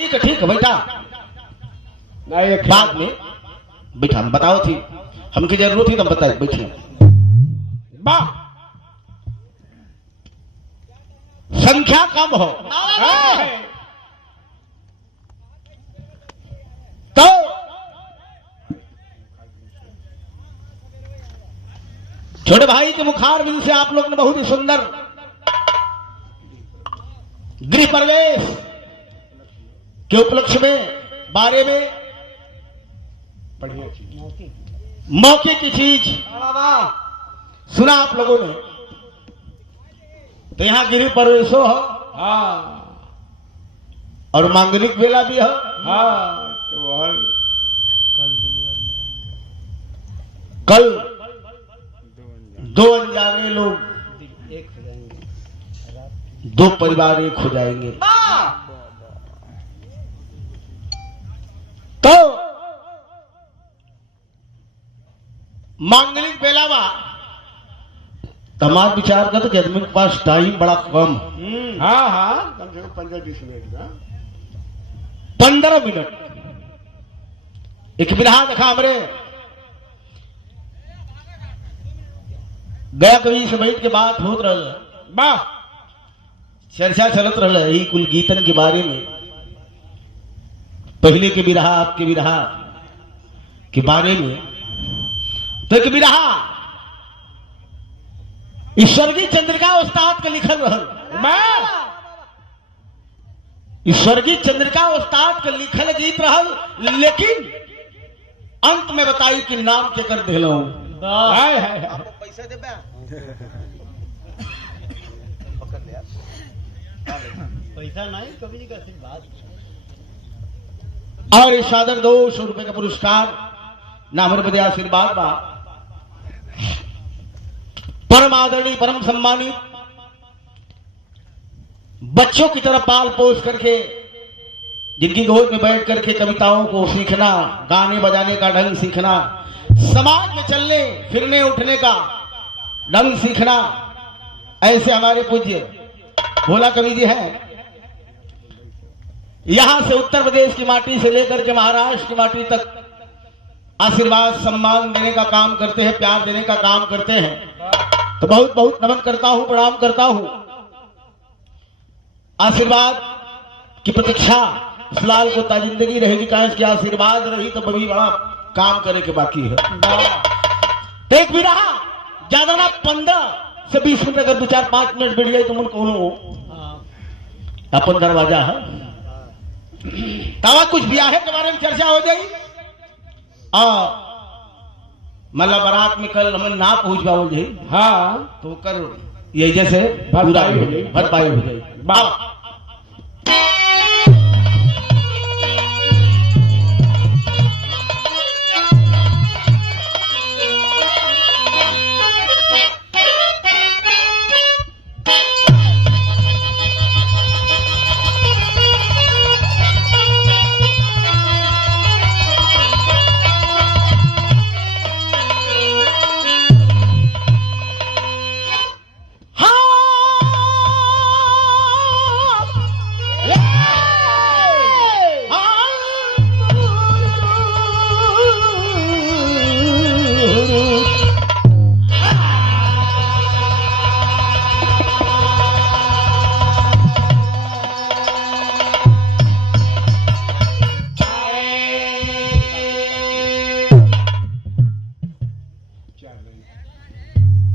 ठीक है बेटा, बाद में बैठा बताओ थी हमकी जरूरत थी तो बताए बैठे। संख्या कम हो तो छोटे भाई के मुखार बिंद से आप लोग ने बहुत ही सुंदर गृह प्रवेश के उपलक्ष्य में बारे में बढ़िया चीज मौके की चीज सुना आप लोगों ने। तो यहां गृह प्रवेशो हो और मांगलिक बेला भी हो। तो कल दो अनजाने लोग दो परिवार एक हो जाएंगे। तो मांगलिक बेलावा तमाम विचार का तो आदमी के पास टाइम बड़ा कम। कम से कम 15-20 मिनट का 15 मिनट एक बिरहा देखा हमरे गया कवि से बैठ के बात होत रहा, चर्चा चलत रहा यही कुल गीतन के बारे में, पहले के बिरहा आपके बिरहा के बारे में। तो एक बिरहा ईश्वरगी चंद्रिका उस्ताद के लिखल रहल, ईश्वरगी चंद्रिका उस्ताद के लिखल गीत रहल, लेकिन अंत में बताई कि नाम के कर दिलो पैसा दे पैसा नहीं कभी नहीं करती बात। और इस सादर 200 रुपए का पुरस्कार नाम बदे आशीर्वाद बा। परम आदरणीय परम सम्मानित बच्चों की तरह पाल पोस करके जिनकी गोद में बैठ करके कविताओं को सीखना, गाने बजाने का ढंग सीखना, समाज में चलने फिरने उठने का ढंग सीखना, ऐसे हमारे पूज्य भोला कवि जी हैं। यहां से उत्तर प्रदेश की माटी से लेकर के महाराष्ट्र की माटी तक आशीर्वाद सम्मान देने का काम करते हैं, प्यार देने का काम करते हैं। तो बहुत बहुत नमन करता हूं, प्रणाम करता हूं। आशीर्वाद की प्रतीक्षा इस लाल को जिंदगी रहेगी, कहा इसकी आशीर्वाद रही तो बड़ी बड़ा काम करे के बाकी है। तो एक भी रहा ज्यादा ना 15 से 20 मिनट, अगर 2-4-5 मिनट बैठ जाए तो मन कौन अपन दरवाजा है तवा कुछ ब्याह के बारे में चर्चा हो जाई। मतलब बारात में कल हम ना पहुंच पाओ जी, तो कर ये जैसे भरपाई हो जाए।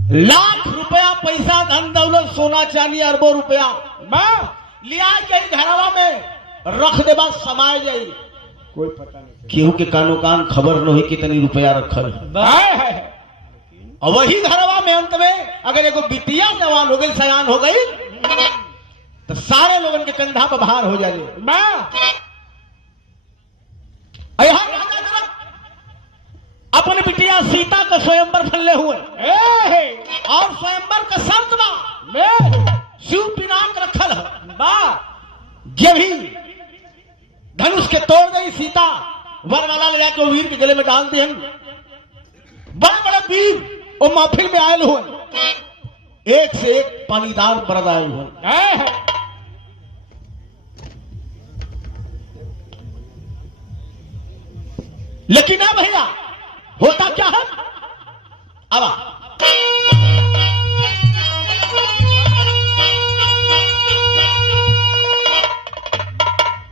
लाख रुपया पैसा धन दौलत सोना चांदी अरबों रुपया लिया के घरवा में रख दे, बस समाये जाई, कोई पता नहीं, केहू के कानो कान खबर न हो कितनी रुपया रखल है। और वही घरवा में अंत में अगर एगो बिटिया जवान हो गई, सयान हो गई, तो सारे लोगन के कंधा पर भार हो जाए। अपने बिटिया सीता का स्वयंवर फैले हुए और स्वयंवर का शर्त बा शिव पिनाक रखल है। जब ही धनुष के तोड़ गई सीता, वरमाला ले जाके वीर के गले में डाल दिए। बड़े बड़े वीर वो महफिल में आये हुए, एक से एक पानीदार बरद आये हुए। लेकिन ना भैया, होता क्या है, अब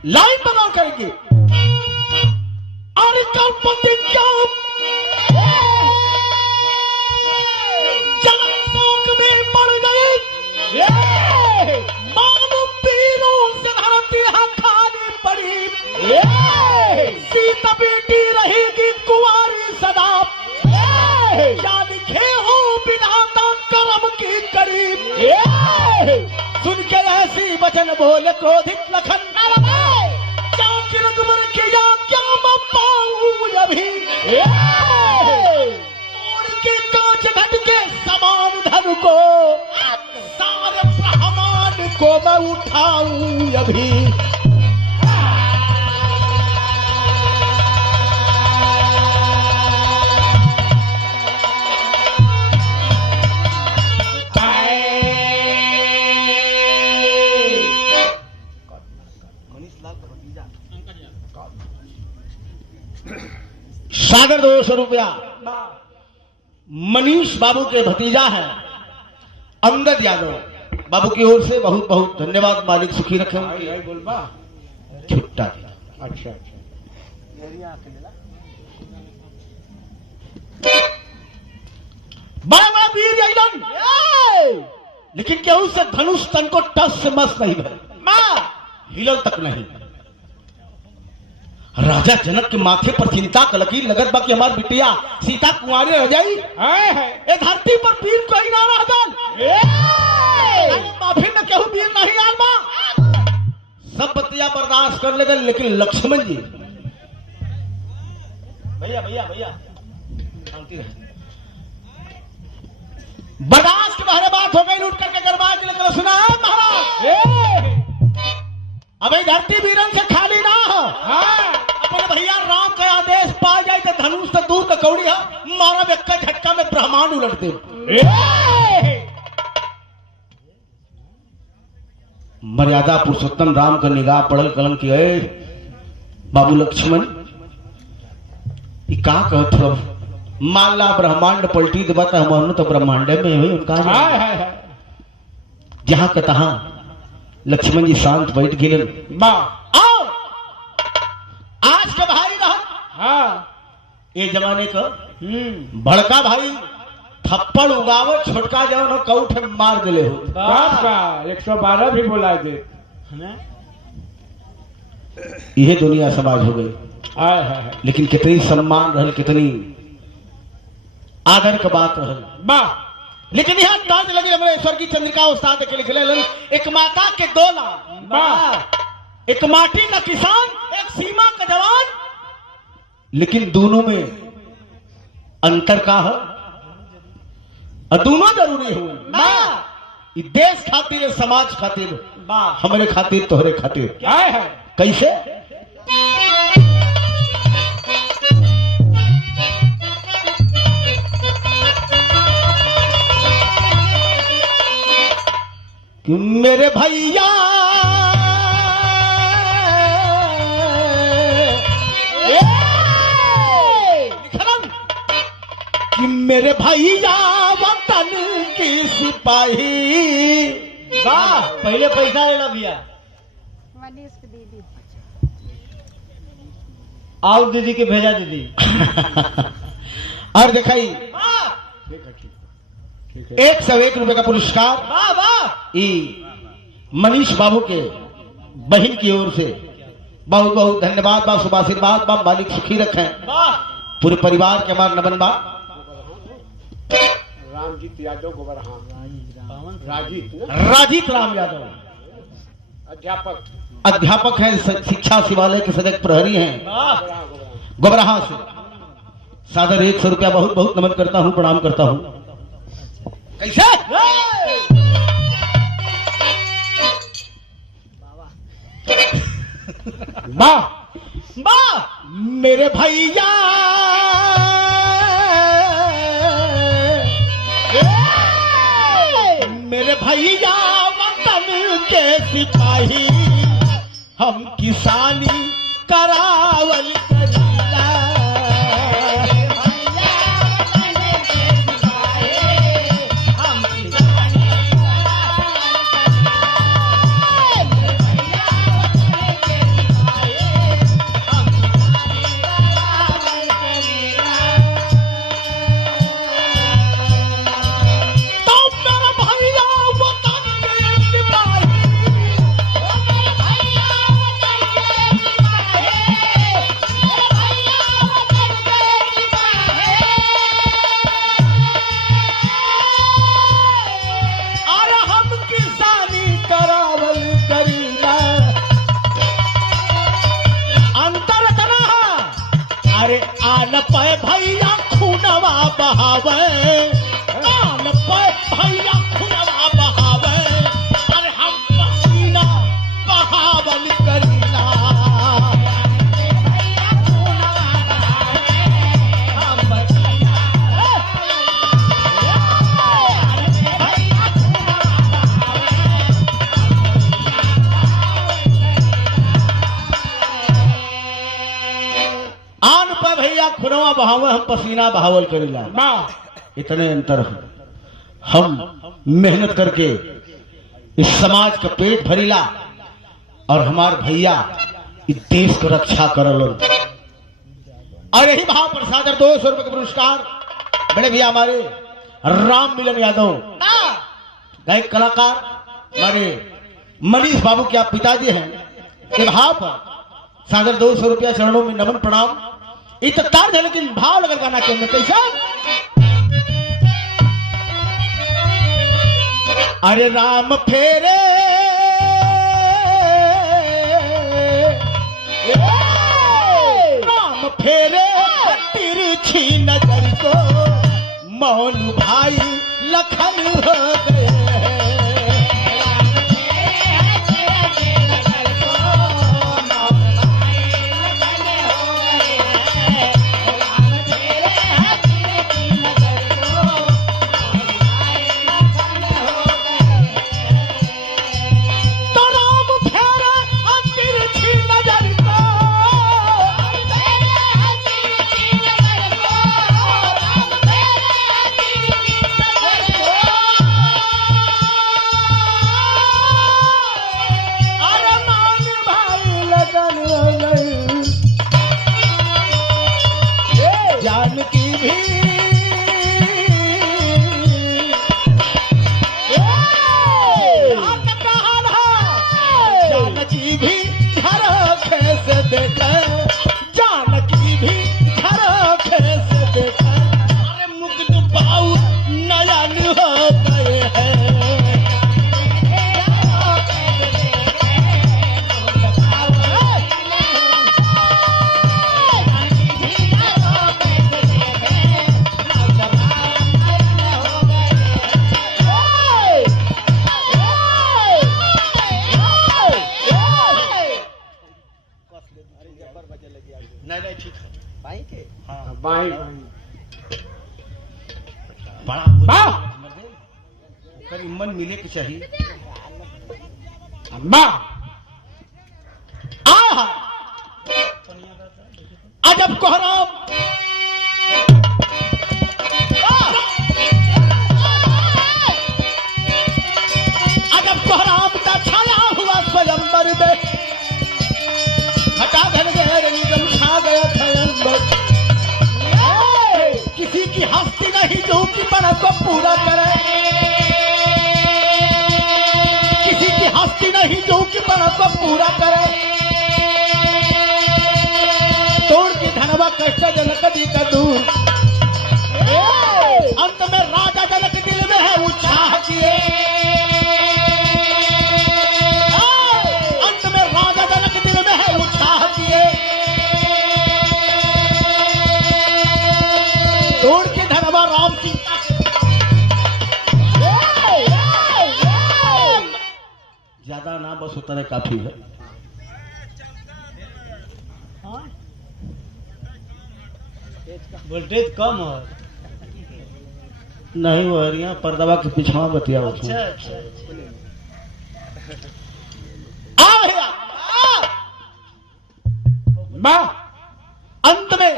लाइन बनाओ करेंगे। और कलपति क्या जन्म शोक में पड़ गए, मानो पीरों से धरती खाली पड़ी, सीता बेटी रहेगी कुंवारी सदा, क्या लिखे हो विधाता कर्म की करीब। सुन के ऐसी वचन बोले क्रोधित लखन, किया क्या मैं पाऊं अभी, के कांच घट के समान धन को सारे ब्रह्मांड को मैं उठाऊं अभी। सागर 200 रुपया मनीष बाबू के भतीजा है अंगद यादव बाबू की ओर से बहुत बहुत धन्यवाद। मालिक सुखी रखे उनकी। बोलबा छुट्टा अच्छा बड़ा बड़ा वीर जैलन, लेकिन केहू से धनुष तन को टस से मस नहीं भरे, हिलल तक नहीं। राजा जनक के माथे पर चिंता का लकीर लगत बा कि हमार बिटिया सीता कुंवारी रह जाई। ए धरती पर वीर कोई ना रहल, माफी न केहू वीर नहीं आल बा। सब बतिया बर्दाश्त कर ले, लेकिन लक्ष्मण जी भैया शांति रहे। बर्दाश्त के बाहर बात हो गई, लूट करके गरबा के लेकर सुना है महाराज, अब धरती वीरन से खाली ना हो। अपने भैया राम का आदेश पा जाए तो धनुष से दूर का कौड़ी है, मारा व्यक्का झटका में ब्रह्मांड उलट दे। मर्यादा पुरुषोत्तम राम का निगाह पड़ल कलम की है, बाबू लक्ष्मण का कहत हो, माला ब्रह्मांड पलटी देवा हम तो ब्रह्मांड में हुई उनका जहां का तहां। लक्ष्मण जी शांत बैठ गए। आज का भाई रहा ये जमाने का बड़का भाई थप्पड़ उगावत, छोटका जाओ ना कौठ मार दिले हो। 112 भी बोला दे, यह दुनिया समाज हो गई। लेकिन कितनी सम्मान रहल, कितनी आदर का बात रहल। लेकिन यहाँ डांट लगी हमारे स्वर्गीय चंद्रिका उस्ताद के लिखले, एक माता के 2 लाल, एक माटी का किसान, एक सीमा का जवान, लेकिन दोनों में अंतर का है और दोनों जरूरी हो। देश खातिर, समाज खातिर, हमारे खातिर, तोहरे खातिर। कैसे कि मेरे भैया कि मेरे भैया वतन की सिपाही। पहले पैसा लेना भैया, आओ दीदी के भेजा दीदी। और दिखाई 101 रुपए का पुरस्कार मनीष बाबू के बहन की ओर से बहुत बहुत धन्यवाद बा, शुभ आशीर्वाद बा, मालिक सुखी रखें पूरे परिवार के। हमारे नमन बा रामजीत यादव गोबरहा, राजीत राम यादव अध्यापक हैं, शिक्षा शिवालय के सजग प्रहरी हैं गोबरहा से। सादर 100 रुपया बहुत बहुत नमन करता हूँ, प्रणाम करता हूँ। कैसे वाह वाह मेरे भैया मेरे भैया वतन के सिपाही, हम किसानी करावल करीला। आन पे भैया खूनवा बहावे, आन पे भैया खूनवा बहावे, अरे हम पसीना बहावल करीला। आन पे भैया खुनवा बहावे, हम पसीना बहावल करीला। इतने अंतर है। हम मेहनत करके इस समाज का पेट भरीला और हमार भैया इस देश को रक्षा करल। और यही भाव पर सादर 200 रुपए का पुरस्कार बड़े भैया हमारे राम मिलन यादव, गायक कलाकार हमारे मनीष बाबू के आप पिताजी हैं। के भाव पर सादर 200 रुपया चरणों में नमन प्रणाम। इत तार है लेकिन भाव लगल गाना के अंदर कैसा? अरे राम फेरे राम फेरे तिरछी नजर को, मौन भाई लखन हो गए। नहीं ठीक है भाई के। हाँ बाई बड़ा करीब मन मिले के चाहिए। अजब कोहराम अजब कोहराम का छाया हुआ स्वयंवर में, हटा धन गहर निगम छा गया स्वयंवर। किसी की हस्ती नहीं जो कि मन को पूरा करे, किसी की हस्ती नहीं जो कि मन को पूरा करे। तोड़ की धनवा कष्ट जनक दी का दूर, अंत में राजा जनक दिल में है उत्साह किए, अंत में राजा जनक दिल में है उत्साह किए। तोड़ की धनवा राम सीता ज्यादा ना बस उतना काफी है। वोल्टेज कम है। नहीं वो हरिया पर्दवा के पिछवा बतिया अच्छा अच्छा अंत में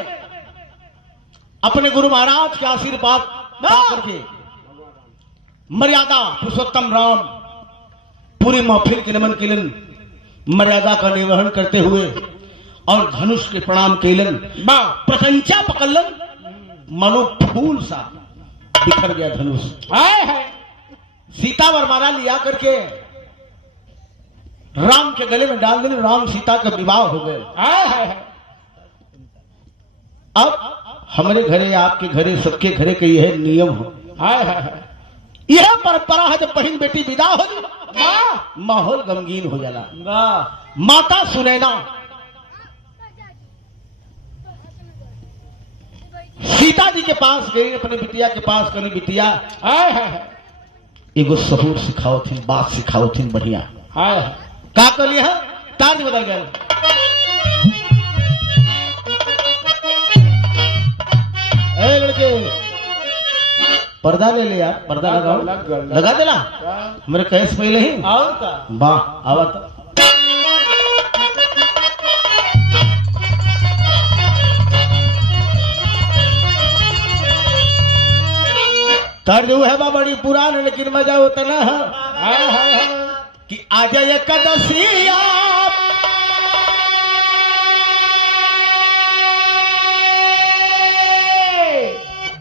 अपने गुरु महाराज के आशीर्वाद करके मर्यादा पुरुषोत्तम राम पूरी महफिल के नमन केलन, मर्यादा का निर्वहन करते हुए और धनुष के प्रणाम केलन, प्रशंसा पकड़लन, मनो फूल सा बिखर गया धनुष। सीता वरमाला लिया करके राम के गले में डाल देने, राम सीता का विवाह हो गए। अब हमारे घरे आपके घरे सबके घरे के यह नियम हो, यह परंपरा है। जब बहन बेटी विदा हो माहौल गमगीन हो जाला। माता सुनैना सीता जी के पास गई, अपने बिटिया के पास करी बिटिया हाय हाय एगो सहूर सिखाओ थी, बात सिखाओ थी बढ़िया। हाय का कली है ताज बदल गए। ए लड़के पर्दा ले ले यार, पर्दा लगाओ, लगा देना मेरे कहे से पहले ही। और का वाह आवा तो तर्ज है बा बड़ी पुरान, लेकिन मजा उतना है हाय हाय हाय कि आज एकदसिया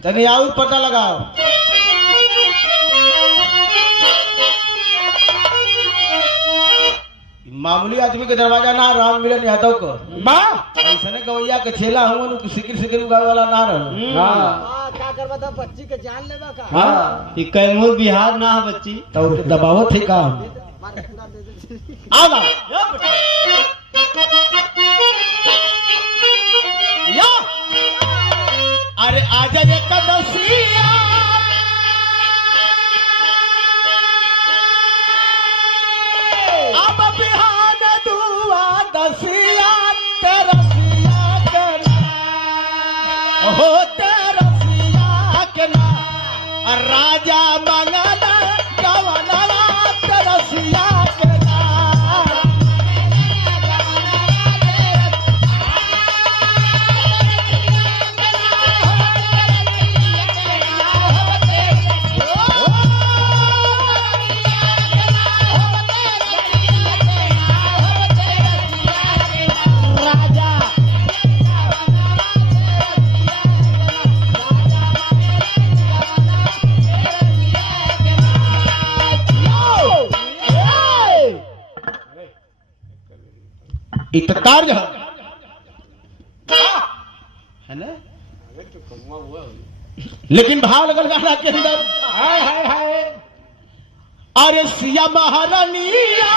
तनी और पता लगाओ। मामूली आदमी के दरवाजा ना राम मिलन यादव को बा ऐसा गवैया के छेला हुआ सिकिर सिकिर उगावे वाला ना रहो। हाँ क्या करवा था बच्ची के जान लेवा का हाँ ये कैमूर बिहार ना है बच्ची। तो दबावत है का मारे पूरा दे दे आवा या अरे आज एकदसिया अब बिहान दुआ दसिया तरसिया करना हो तरसिया करना राजा मंगल गवनवा तरसिया करना इतकार है ना, लेकिन भाव लगल गाना के अंदर हाय हाय हाय अरे सिया महारानिया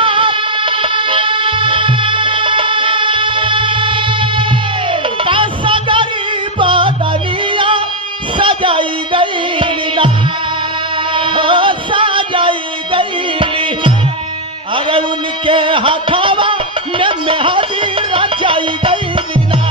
का सगरी बदनिया सजाई गई ना हो सजाई गई। अरे उनके हथवा में मेहदी रचाई गई ना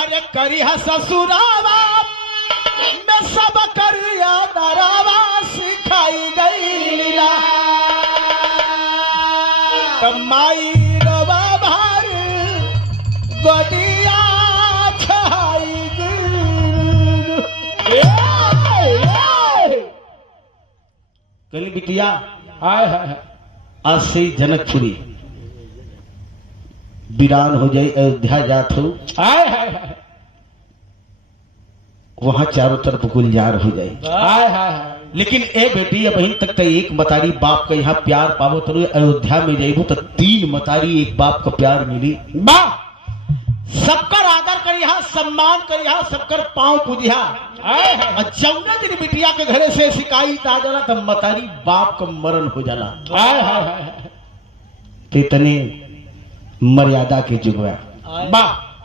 अरे करिया ससुरावा में सब करिया दरावा सिखाई गई लीला कमाई रवा भार गोदिया छाई कली बिटिया हाय हाय आज से जनकपुरी वीरान हो जाए, अयोध्या जात हो हाय हाय हाय वहां चारों तरफ गुलजार हो जाए। हाय हाय हाय लेकिन ए बेटी अब अभी तक तो एक मतारी बाप का यहाँ प्यार पावो तो अयोध्या में जाइबू तो 3 मतारी एक बाप का प्यार मिली। बा सबकर आदर करिहा, सम्मान करिहा, सबकर पांव पूजिहा। हाय हाय और जौने दिन बिटिया के घरे से शिकायत आ जाला तब मतारी बाप का मरण हो जाला। हाय हाय हाय तो इतने मर्यादा के जुग में बा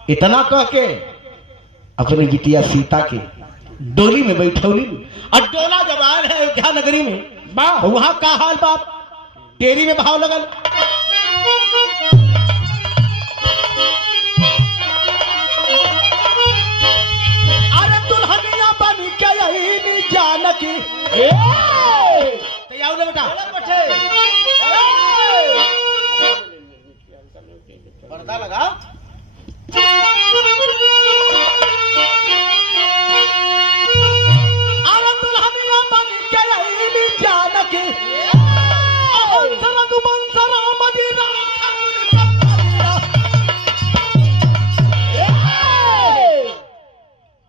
इतना कह के अपनी बिटिया सीता के डोली में बैठौली और डोला जब आयल है अयोध्या नगरी में बा तो वहां का हाल बाप डेरी में भाव लगल। अरे दुल्हनिया बन के यही जानकी तैयार ले बेटा पर्दा लगा। दुल्हनिया बन के यही जानकी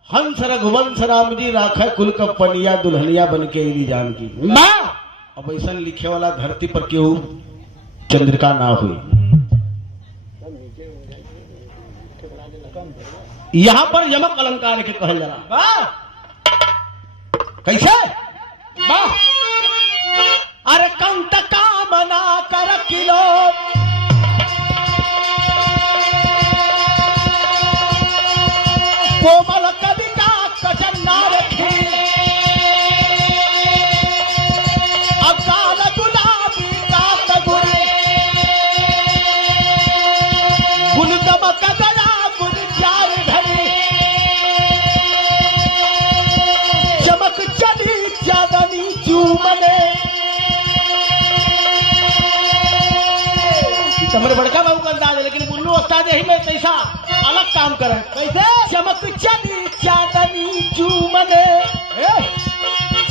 हंस रघुवंश राम जी राखे कुल कपनिया दुल्हनिया बन के इली जान की। बा अब ऐसा लिखे वाला धरती पर केहू चंद्रिका ना हुई। यहां पर यमक अलंकार के कहल जाला। कैसे? अरे कंत कामना कर किलो कोमल कविता कचन्ना रखी अकाल गुलाबी का तगुरे गुलगम कदरा गुल चार धरी चमक चली चांदनी चूमने। तुम्हारे बड़का बाबू का अंदाज है, लेकिन बुल्लू उस्ताद यही में कैसा अलग काम करे। कैसे? चमक चली चांदनी चूमने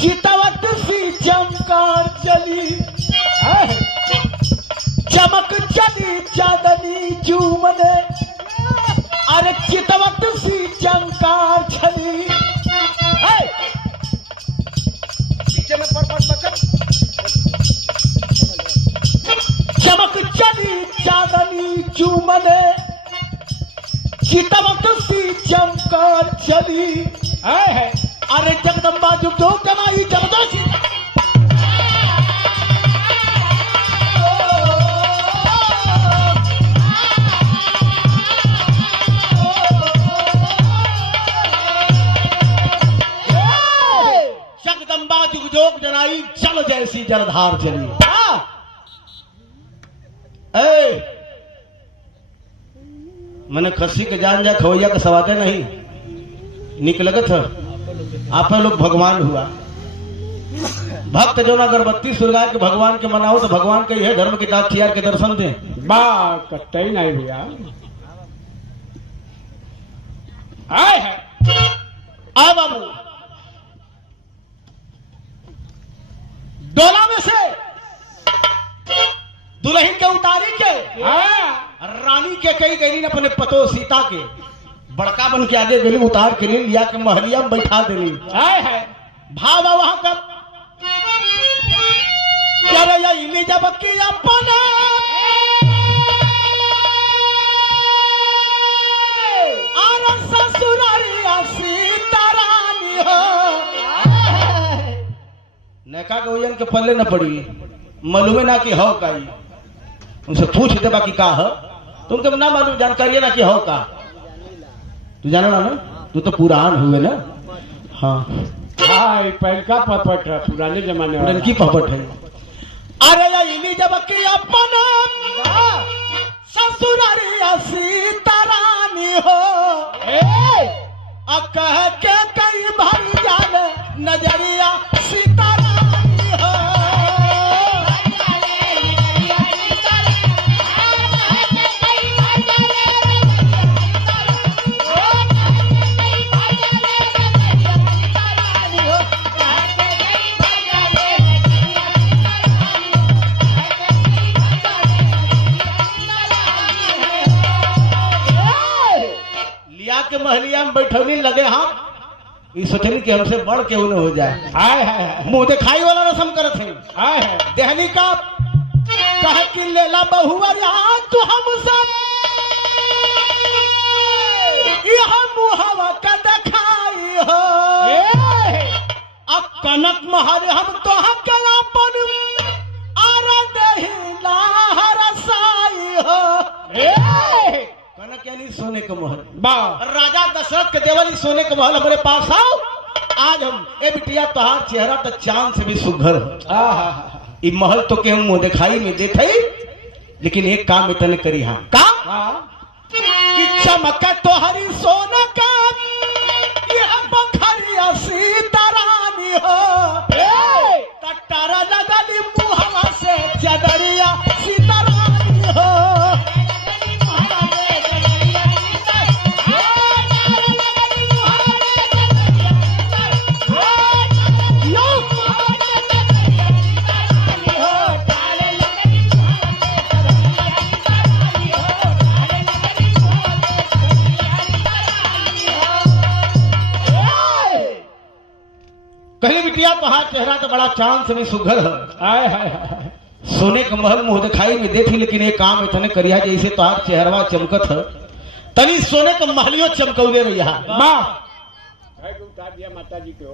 चितवत सी चमकार चली चमक चली चांदनी चूमने अरे चितवत सी चमकार चली। पीछे में चमक चली चांदनी चूमने चितवत सी चमकार चली। अरे जगदम्बा जुग जो जनाई जबरदस्ती जगदम्बा जुग जोग जनाई जल जैसी जलधार चली। मैंने खस्सी के जान जा खवैया के सवादे नहीं निक लगत है। आप लोग भगवान हुआ भक्त जो ना अगरबत्ती सुलगा के भगवान के मनाओ तो भगवान के यह धर्म की दात के दर्शन दे। बा कट्टई नहीं भैया। आए है आ बाबू डोला में से दुल्हन के उतारी के रानी के कई गई ने अपने पतो सीता के बड़का बन के आगे गली उतार के लिए लिया के महलिया में बैठा देली। भाव वहां का जब की अपना आनंद ससुरारिया सीतारानी हो नैका के ओयन के पल्ले न पड़ी मालूम ना कि हो का उनसे पूछ दे बाकी का हो तुमके ना मालूम जानकारी ना कि हो का तू जाना ना तू तो पुरान हुए ना। हाँ हाँ पहल का पपट है पुराने जमाने वाला की पपट है। अरे इली जब की अपन ससुरारिया सीतारानी हो कह के कई भर जान नजरिया सीतारानी हो। के महलिया में बैठौनी लगे हम ये सोचनी कि हमसे बढ़ के उन्हें हो जाए। मुंह दिखाई वाला रसम करत है। देहनी का कह कि लेला बहुआ तू हम सब यह मुहवा का दिखाई हो अब कनक महर हम तो अपन हरसाई हो। कनक यानी सोने का महल। राजा दशरथ के देवली सोने का महल हमारे पास आओ आज हम ए बिटिया तोहार चेहरा तो चांद से भी सुघर हो। ये महल तो के हम मुंह दिखाई में देखे लेकिन एक काम इतने करी हाँ का कि चमक तोहरी सोना का यह बखरिया सीतारानी हो कटारा लगली मुहवा से चदरिया सीतारानी हो। कहली बिटिया तोहार चेहरा तो बड़ा चांद से भी सुघर है। सोने का महल मुंह दिखाई में देती, लेकिन एक काम इतने करिया जैसे तो आज चेहरवा चमकत है, तनी सोने का महलियों चमकौले रहिया। उतार दिया माता जी को।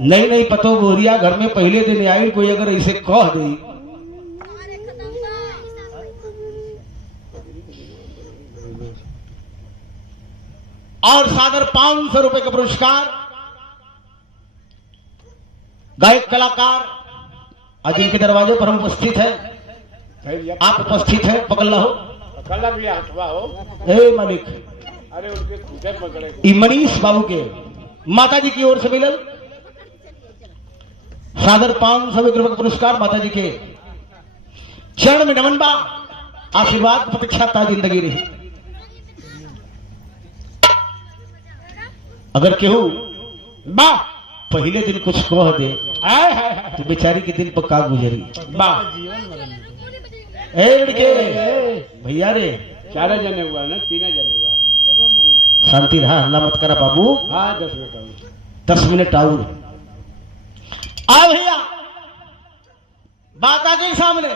नहीं नहीं पतो बोरिया घर में पहले दिन आई, कोई अगर ऐसे कह दे और सादर 500 रुपए का पुरस्कार गायक कलाकार आज इनके दरवाजे पर हम उपस्थित है, आप उपस्थित है, पकड़ लो कल भी हटवा हो। हे मालिक, अरे उनके खुदे पकड़े ई मनीष बाबू के माता जी की ओर से मिलल सादर 500 रुपए का पुरस्कार माता जी के चरण में नमन बा, आशीर्वाद की प्रतीक्षा ता जिंदगी रही। अगर केहू बा पहले दिन कुछ कह दे तो बेचारी के दिन पर का गुजरी बा। ए लड़के भैया रे, 4 जने हुआ ना, 3 जने हुआ। शांति रहा, हल्ला मत करा बाबू। हाँ 10 मिनट 10 मिनट और आ भैया, बात आ गई सामने।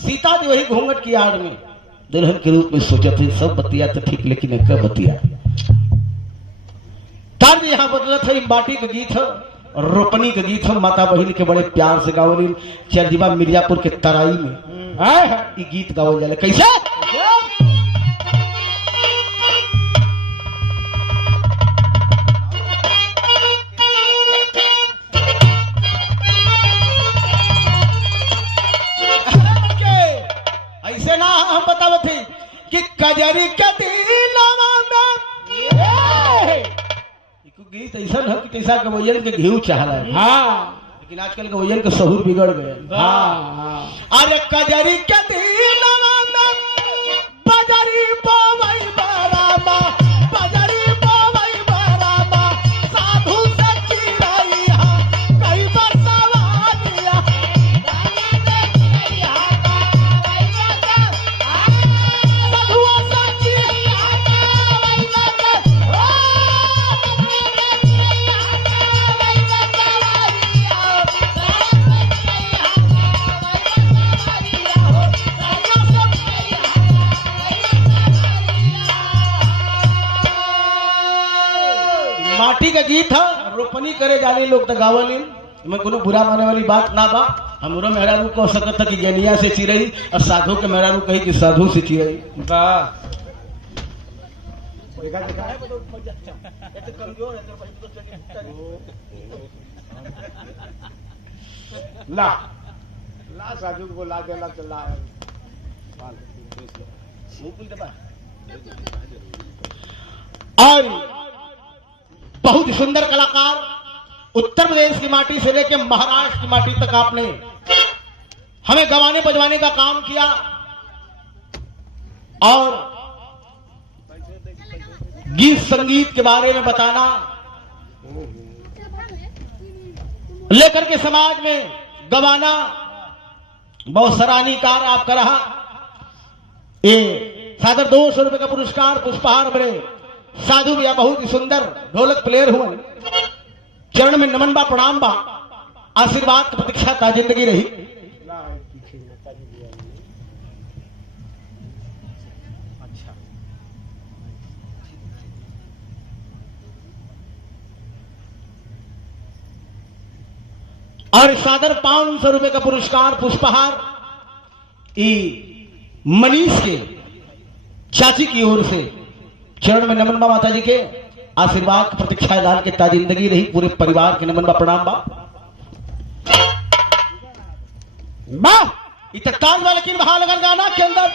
सीता जी वही घूंघट की आड़ में दुल्हन के रूप में सोचा थे, सब बतिया तो ठीक, लेकिन एक बतिया तर्ज यहाँ बदलत है। बाटी का गीत है, रोपनी का गीत है, माता बहन के बड़े प्यार से गावली चरदीवा मिर्जापुर के तराई में ये गीत गावल जाले। कैसे? ऐसे ना हम बतावत थे कि कजरी के दिलवा में गीत ऐसा है कि कैसा गवैयन के घीव चाहला है। हाँ लेकिन आजकल गवैयन के सहूर बिगड़ गए। हाँ अरे कजरी के दिलवा में बजरी बोवई बरामा, बजरी बोवई बरामा, साधु से चिरैया कई बरसवानिया, साधुआ से चिरैया माटी का गीत है, रोपनी करे जाने लोग तो गावली में कोनो बुरा माने वाली बात ना बा। हमरो मेहरारू कह सकत था कि जनिया से चिरई, और साधु के मेहरारू कही कि साधु से चिरई। ला ला साधु को ला देला तो ला। और बहुत सुंदर कलाकार, उत्तर प्रदेश की माटी से लेकर महाराष्ट्र की माटी तक आपने हमें गवाने बजवाने का काम किया और गीत संगीत के बारे में बताना, लेकर के समाज में गवाना बहुत सराहनीय कार्य आपका रहा। ये सादर 200 रुपए का पुरस्कार पुष्पहार बड़े साधु भैया बहुत ही सुंदर ढोलक प्लेयर हुए, चरण में नमन बा, प्रणाम बा, आशीर्वाद की प्रतीक्षा ता जिंदगी रही। और सादर 500 रुपए का पुरस्कार पुष्पहार मनीष के चाची की ओर से चरण में नमन बा, माता जी के आशीर्वाद की प्रतीक्षा डाल के ताजिंदगी रही, पूरे परिवार के नमन बा, प्रणाम बा। ताज वाले की बहा लगा गाना के अंदर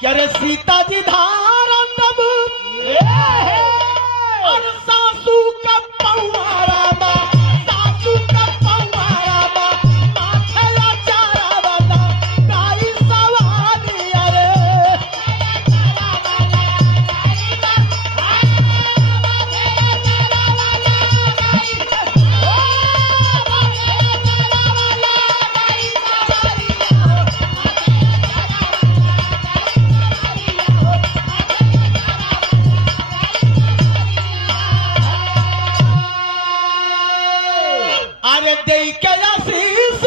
क्या रे सीता जी धारा तब और सासू का पौवारा बा, सासू का पौवारा बा, माथला चारा बना गाई सवारी अरे अरे दे के आशीष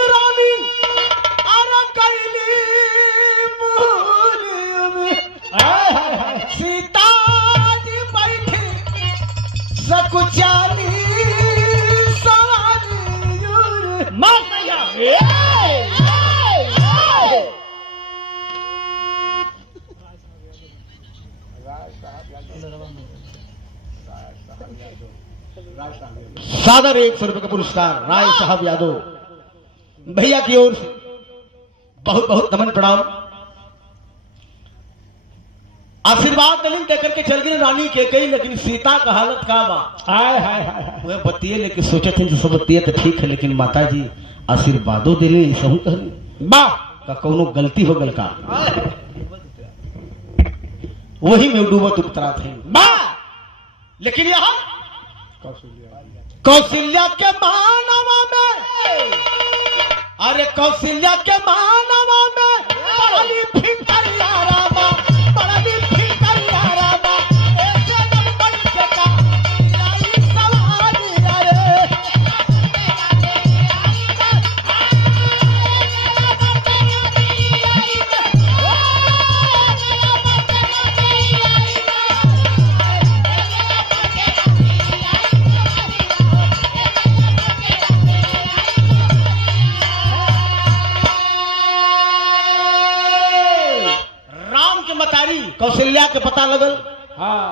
शाबाश भैया। सादर 100 रुपए का पुरस्कार राय साहब यादव भैया की ओर से बहुत बहुत नमन प्रणाम। आशीर्वाद दलिन देकर के चल गई रानी के कई, लेकिन सीता का हालत का बा। हाय हाय हाय वह बतिये लेके सोचे थे जो सब बतिये तो ठीक है, लेकिन माता जी आशीर्वादों दे रही सहू कहली वाह का कौनो गलती हो गल का। वही में डूबत उतरा थे वाह। लेकिन यहाँ कौशल्या के मानवा में, अरे कौशल्या के मानवा में बड़ी फिकर यारा बा, बड़ी फिकर यारा बा। ऐसे नंबर के का लाई सवारी अरे मतारी कौशल्या के पता लगल। हाँ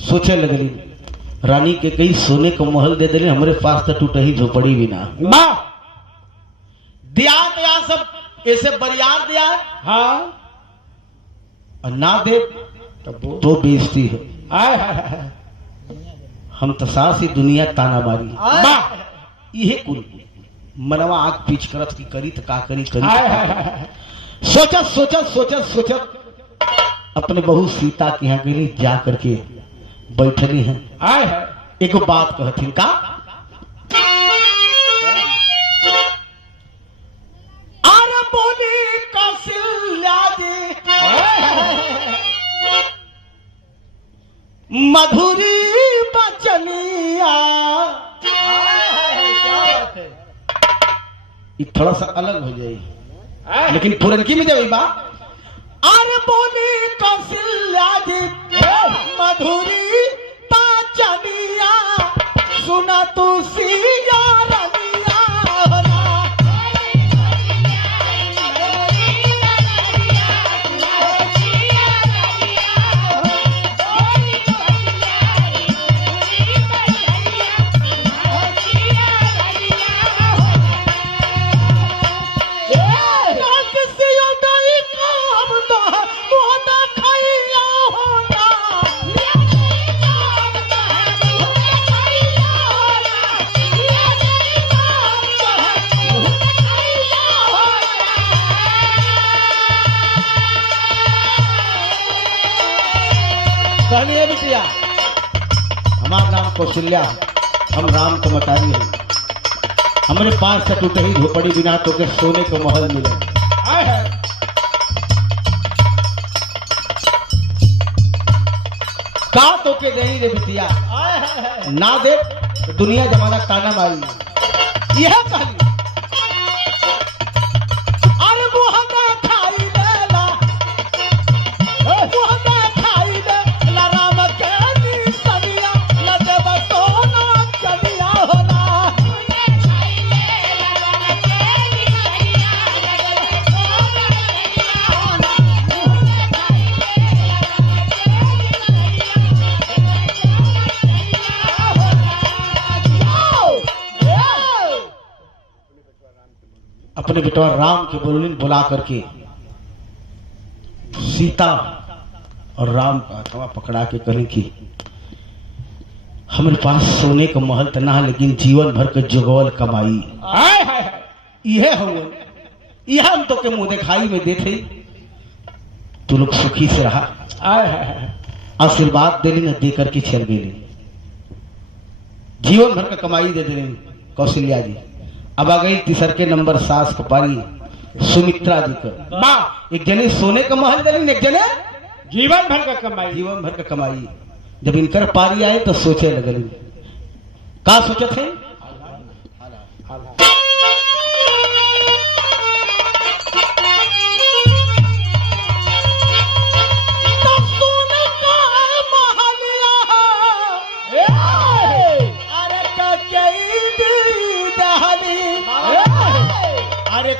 सोचे लगली रानी के कई सोने को महल दे दिले, हमारे पास तो टूटही झोपड़ी भी ना वाह दिया दिया सब ऐसे बरियार दिया हाँ और ना दे तो बेइज्जती है। हाय हाय हाय हम तो सासी दुनिया ताना मारी वाह इहे कुल मनवा आग पीछ करत की करी तो का करी करी हाय हाय हाय सोचत सोचत सोचत सोचत अपने बहू सीता के यहाँ गई, जा करके बैठली हैं। हाय हाय एक बात कहथिन का अरे बोली कौशल्या जी मधुरी बचनिया। ये थोड़ा सा अलग हो जाए लेकिन पुरनकी में जब बात अरे बोली कौशल्या जी मधुरी बचनिया सुना तू सिया रनिया कहनी है बिटिया हमारा नाम कौशल्या, हम राम को मतारी है, हमारे पास से टूटे ही झोपड़ी बिना तो के सोने को महल मिले। हाय हाय का तो के नहीं रे बिटिया ना दे तो दुनिया जमाना ताना मारी यह कहली अरे मुहम्मा खाई लेला मुहम्मा खाई लेला राम के निसनिया न देव सोना चनिया होना अपने बेटा राम के बोलिन बुला करके सीता और राम का हथवा पकड़ा के कहें कि हमारे पास सोने का महल तो ना लेकिन जीवन भर के जोगवल कमाई हाय हाय यह हो यह हम तो के मुंह दिखाई में देते तू लोग सुखी से रहा। हाय हाय आशीर्वाद दे न दे करके चल गई जीवन भर का कमाई दे दे कौशल्या जी। अब आ गई तीसर के नंबर सास को पारी सुमित्रा जी का वाह एक जने सोने का महल दे एक जने जीवन भर का कमाई जीवन भर का कमाई। जब इनकर पारी आए तो सोचे लगल का सोचे थे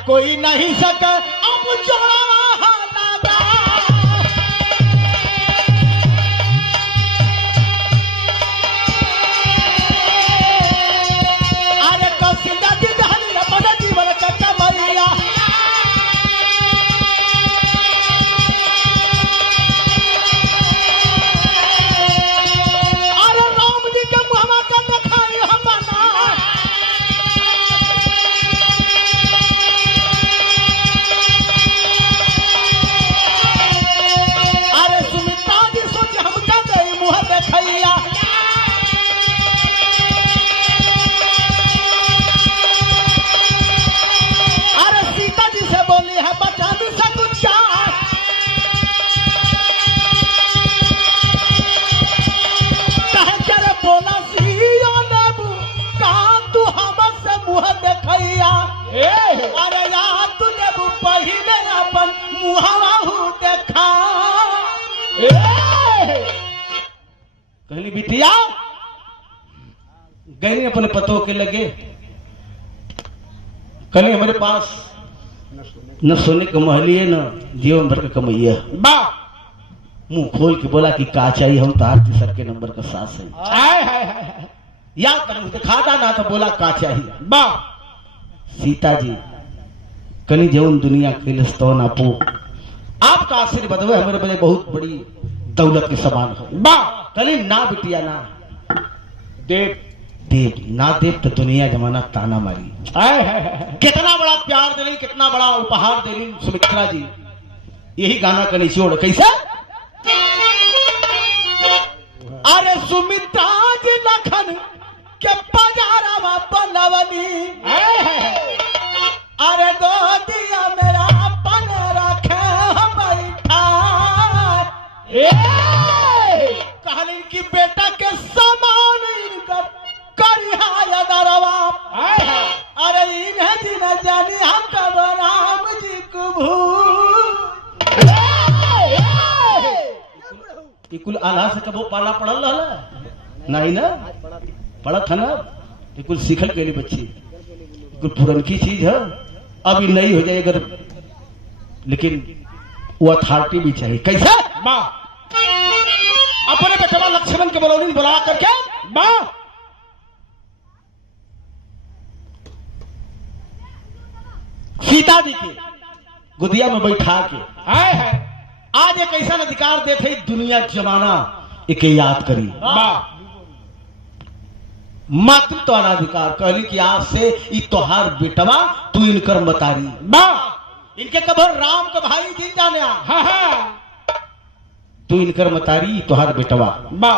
कोई नहीं सके अब जोड़ा लगा। अरे कौशल्या जी दहली अपन जीवन का कमरिया। अरे राम जी के मुहम्मा का दिखाई हम बना। अरे सुमित्रा जी सोच हम क्या गई मुँह देखैया। अरे सीता जी से बोली है बचा भी सकुचा। कहे करे बोला सिया नेबू कहाँ तू हमसे मुँह देखैया। अरे यार तू नेबू पहिले अपन मुँहवा देखा। कहली बिटिया गए अपने पतों के लगे। कहली हमारे पास न सोने का महली है न जीवन भर का कमैया। बा मुंह खोल के बोला कि का चाहिए, हम तो आरती सर के नंबर का सास है। हाय हाय हाय याद कर खाता ना तो बोला का चाहिए। बा सीता जी कनी जौन दुनिया खेलस तो ना पो आपका आशीर्वाद हुए हमारे बड़े बहुत बड़ी दौलत के समान है। बा कली ना बिटिया ना देव देव ना देव तो दुनिया जमाना ताना मारी। हाय हाय हाय कितना बड़ा प्यार दे रही, कितना बड़ा उपहार दे रही सुमित्रा जी। यही गाना का निचोड़ कैसा। अरे सुमित्रा जी लखन के पजारा पलवनी। अरे दो दिया मेरा पन रखे हम बैठा। कहली कि बेटा के समान इनकर करिहा दरवा। अरे इन्हें दिन जानी हम कब राम जी को भूल। कुल आला से कबो पाला पड़ल रहला नहीं ना पढ़त है ना। कुल सीखल के लिए बच्ची कुल पुरनकी चीज है, अभी नई हो जाए अगर, लेकिन वो अथॉरिटी भी चाहिए। कैसे बा अपने बेटवा लक्ष्मण के बलौनी बुला करके बा सीता जी के गुदिया में बैठा के हाय हाय आज एक ऐसा अधिकार देते दुनिया जमाना एक याद करी। बा मातृत्व अनाधिकार कहली कि आज से ई तोहार बेटवा तू इनकर मतारी। बा इनके कबर राम का भाई जी जाने हा हा तू इनकर मतारी तोहार बेटवा। बा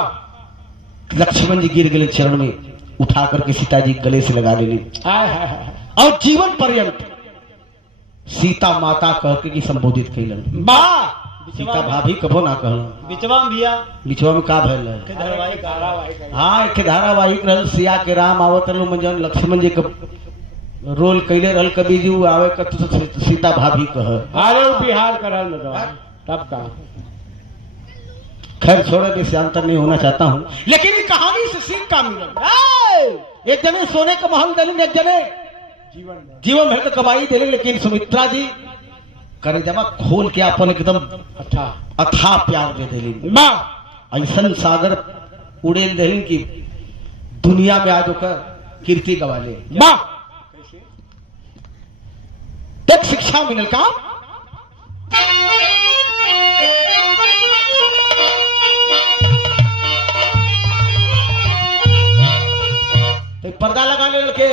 लक्ष्मण जी गिर गए चरण में, उठा करके सीता जी गले से लगा ले ली हाय हाय हाय और जीवन पर्यंत सीता माता कह के संबोधित कैलन। बा सीता भाभी कबो ना कहल। बिचवा में भैया बिचवा में का भइल है? धारावाहिक हाँ एक धारावाहिक रहल सिया के राम आवत रहल मंजन लक्ष्मण जी का रोल कैले रहल कभी जी आवे का तो सीता भाभी कह। अरे वो बिहार करल न दो तब का खैर छोड़े बेसे अंतर नहीं होना चाहता हूँ, लेकिन ये कहानी से सीख का मिलल। एक जने सोने का महल दिले, एक जने जीवन भर का कमाई दिले, लेकिन सुमित्रा जी करे जमा खोल के अपन एकदम अच्छा अथाह प्यार दे दिली। बा ऐसन सागर उड़ेल दिली कि दुनिया में आज ओकर कीर्ति गवा ले। बा एक शिक्षा मिलल का पर्दा लगा ले के